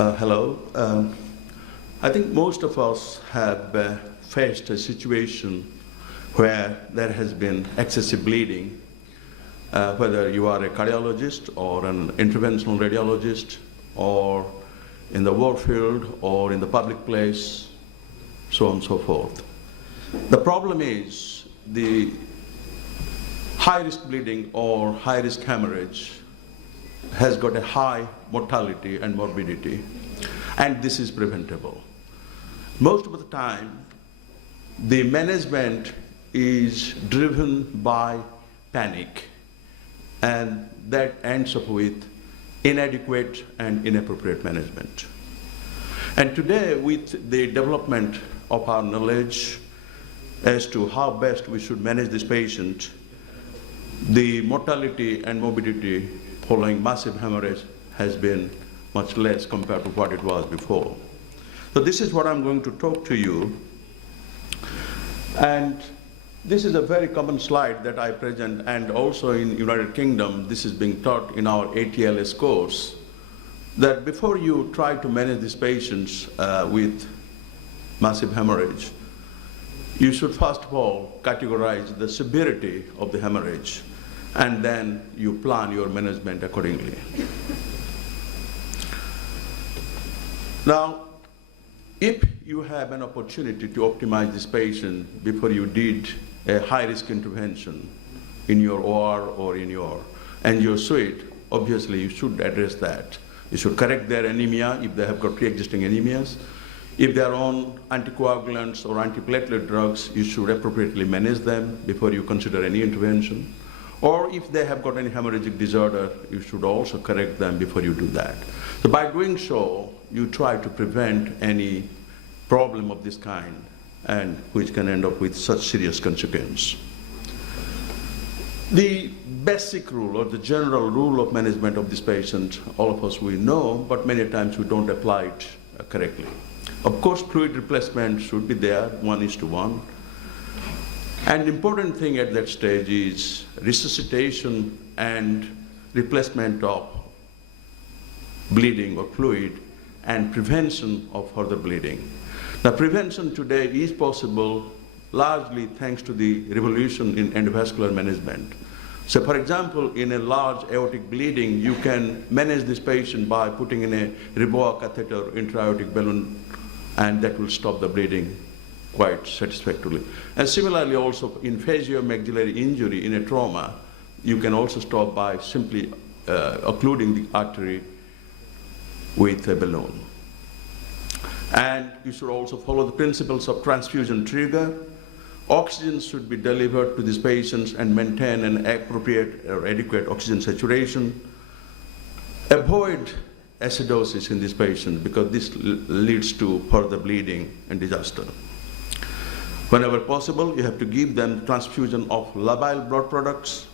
Hello. I think most of us have faced a situation where there has been excessive bleeding, whether you are a cardiologist or an interventional radiologist or in the war field or in the public place, so on and so forth. The problem is the high-risk bleeding or high-risk hemorrhage has got a high mortality and morbidity, and this is preventable. Most of the time, the management is driven by panic, and that ends up with inadequate and inappropriate management. And today, with the development of our knowledge as to how best we should manage this patient, the mortality and morbidity following massive hemorrhage has been much less compared to what it was before. So this is what I'm going to talk to you. And this is a very common slide that I present, and also in United Kingdom, this is being taught in our ATLS course, that before you try to manage these patients with massive hemorrhage, you should first of all categorize the severity of the hemorrhage, and then you plan your management accordingly. Now, if you have an opportunity to optimize this patient before you did a high-risk intervention in your OR or in your angio suite, obviously you should address that. You should correct their anemia if they have got pre-existing anemias. If they are on anticoagulants or antiplatelet drugs, you should appropriately manage them before you consider any intervention. Or if they have got any hemorrhagic disorder, you should also correct them before you do that. So by doing so, you try to prevent any problem of this kind, and which can end up with such serious consequence. The basic rule or the general rule of management of this patient, all of us we know, but many times we don't apply it correctly. Of course, fluid replacement should be there, 1:1. And the important thing at that stage is resuscitation and replacement of bleeding or fluid and prevention of further bleeding. Now, prevention today is possible largely thanks to the revolution in endovascular management. So, for example, in a large aortic bleeding, you can manage this patient by putting in a Riboa catheter intra-aortic balloon, and that will stop the bleeding quite satisfactorily. And similarly also in facial-maxillary injury in a trauma, you can also stop by simply occluding the artery with a balloon. And you should also follow the principles of transfusion trigger. Oxygen should be delivered to these patients and maintain an appropriate or adequate oxygen saturation. Avoid acidosis in this patient because this leads to further bleeding and disaster. Whenever possible, you have to give them transfusion of labile blood products.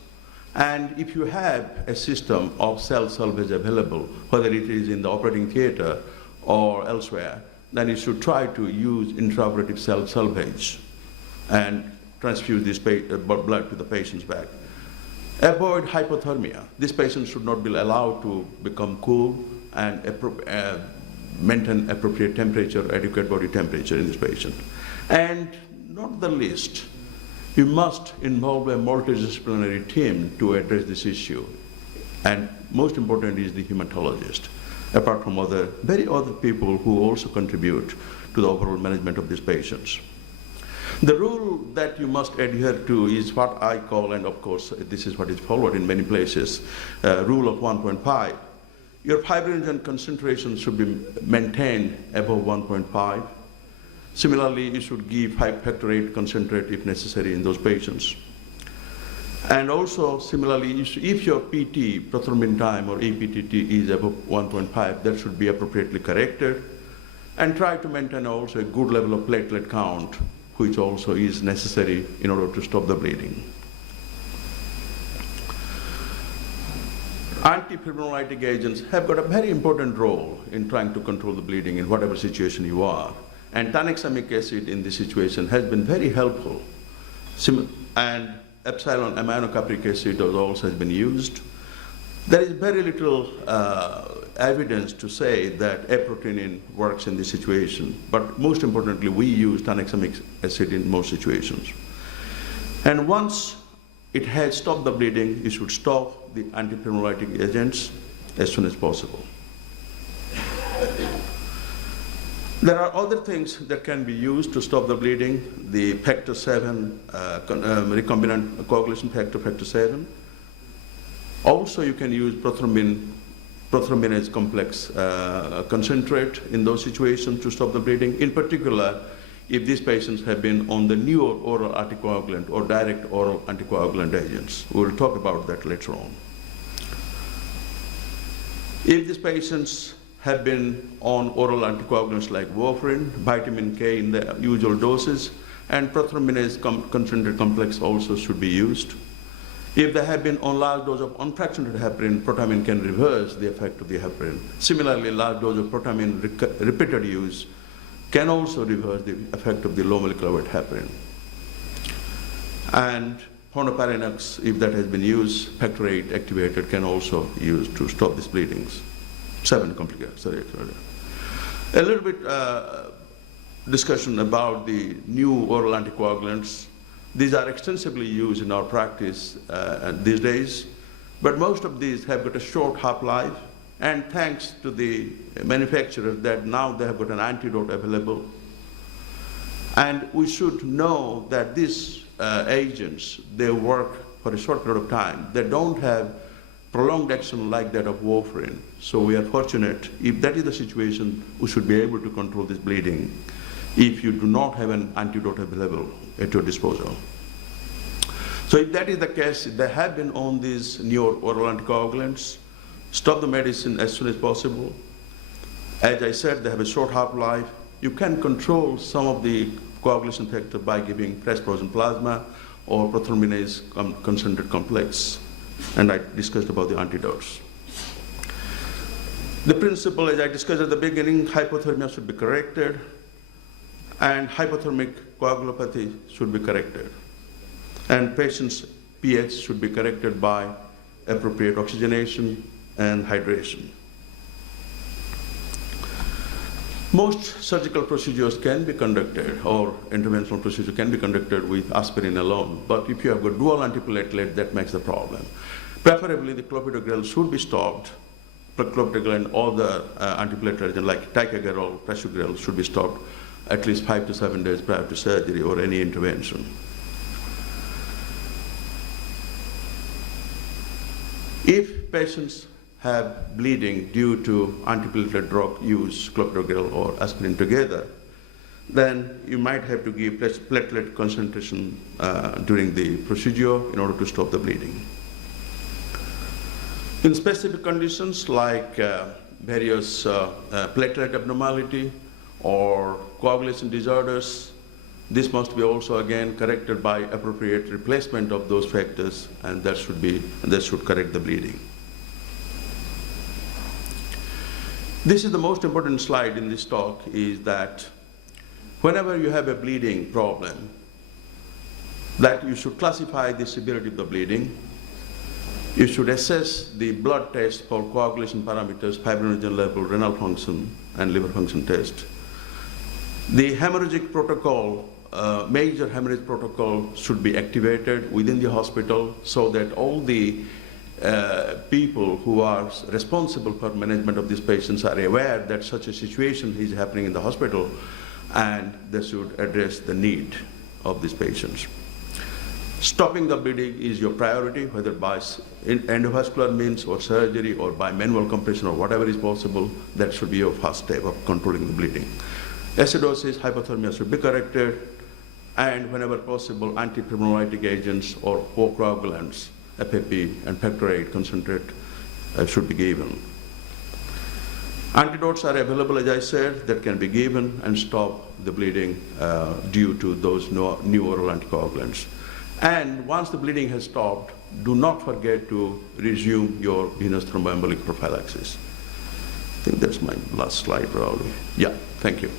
And if you have a system of cell salvage available, whether it is in the operating theater or elsewhere, then you should try to use intraoperative cell salvage and transfuse this blood to the patient's back. Avoid hypothermia. This patient should not be allowed to become cool and maintain appropriate temperature, adequate body temperature in this patient. And not the least, you must involve a multidisciplinary team to address this issue. And most important is the hematologist, apart from other people who also contribute to the overall management of these patients. The rule that you must adhere to is what I call, and of course this is what is followed in many places, rule of 1.5. Your fibrinogen concentration should be maintained above 1.5. Similarly, you should give factor VIII concentrate if necessary in those patients. And also, similarly, if your PT, prothrombin time or APTT is above 1.5, that should be appropriately corrected. And try to maintain also a good level of platelet count, which also is necessary in order to stop the bleeding. Antifibrinolytic agents have got a very important role in trying to control the bleeding in whatever situation you are. And tranexamic acid in this situation has been very helpful. And epsilon aminocapric acid also has been used. There is very little evidence to say that aproteinin works in this situation, but most importantly, we use tranexamic acid in most situations. And once it has stopped the bleeding, you should stop the antipremollytic agents as soon as possible. There are other things that can be used to stop the bleeding. The factor 7, recombinant coagulation factor, factor 7. Also, you can use prothrombinase complex concentrate in those situations to stop the bleeding. In particular, if these patients have been on the new oral anticoagulant or direct oral anticoagulant agents. We will talk about that later on. If these patients have been on oral anticoagulants like warfarin, vitamin K in the usual doses, and prothrombinase concentrate complex also should be used. If they have been on large dose of unfractionated heparin, protamine can reverse the effect of the heparin. Similarly, large dose of protamine repeated use can also reverse the effect of the low molecular weight heparin. And honoparinox, if that has been used, factor 8 activated, can also be used to stop these bleedings. 7 complications, sorry. A little bit discussion about the new oral anticoagulants. These are extensively used in our practice these days, but most of these have got a short half-life, and thanks to the manufacturers that now they have got an antidote available. And we should know that these agents, they work for a short period of time. They don't have prolonged action like that of warfarin. So we are fortunate. If that is the situation, we should be able to control this bleeding if you do not have an antidote available at your disposal. So if that is the case, if they have been on these new oral anticoagulants, stop the medicine as soon as possible. As I said, they have a short half-life. You can control some of the coagulation factor by giving fresh frozen plasma or prothrombinase concentrate complex. And I discussed about the antidotes. The principle, as I discussed at the beginning, hypothermia should be corrected, and hypothermic coagulopathy should be corrected. And patients' pH should be corrected by appropriate oxygenation and hydration. Most surgical procedures can be conducted, or interventional procedure can be conducted with aspirin alone, but if you have got dual antiplatelet, that makes the problem. Preferably, the clopidogrel should be stopped. Clopidogrel and other antiplatelet agents like ticagrelol, prasugrel should be stopped at least 5 to 7 days prior to surgery or any intervention. If patients have bleeding due to antiplatelet drug use, clopidogrel or aspirin together, then you might have to give platelet concentration during the procedure in order to stop the bleeding. In specific conditions like various platelet abnormality or coagulation disorders, this must be also again corrected by appropriate replacement of those factors, and that should correct the bleeding. This is the most important slide in this talk, is that whenever you have a bleeding problem, that you should classify the severity of the bleeding. You should assess the blood test for coagulation parameters, fibrinogen level, renal function, and liver function test. The hemorrhagic protocol, major hemorrhage protocol should be activated within the hospital so that all the people who are responsible for management of these patients are aware that such a situation is happening in the hospital, and they should address the need of these patients. Stopping the bleeding is your priority, whether by endovascular means or surgery or by manual compression or whatever is possible. That should be your first step of controlling the bleeding. Acidosis, hypothermia should be corrected, and whenever possible, antipremollytic agents or coagulants, FAP and factor 8 concentrate should be given. Antidotes are available, as I said, that can be given and stop the bleeding due to those new oral anticoagulants. And once the bleeding has stopped, do not forget to resume your venous thromboembolic prophylaxis. I think that's my last slide, probably. Yeah, thank you.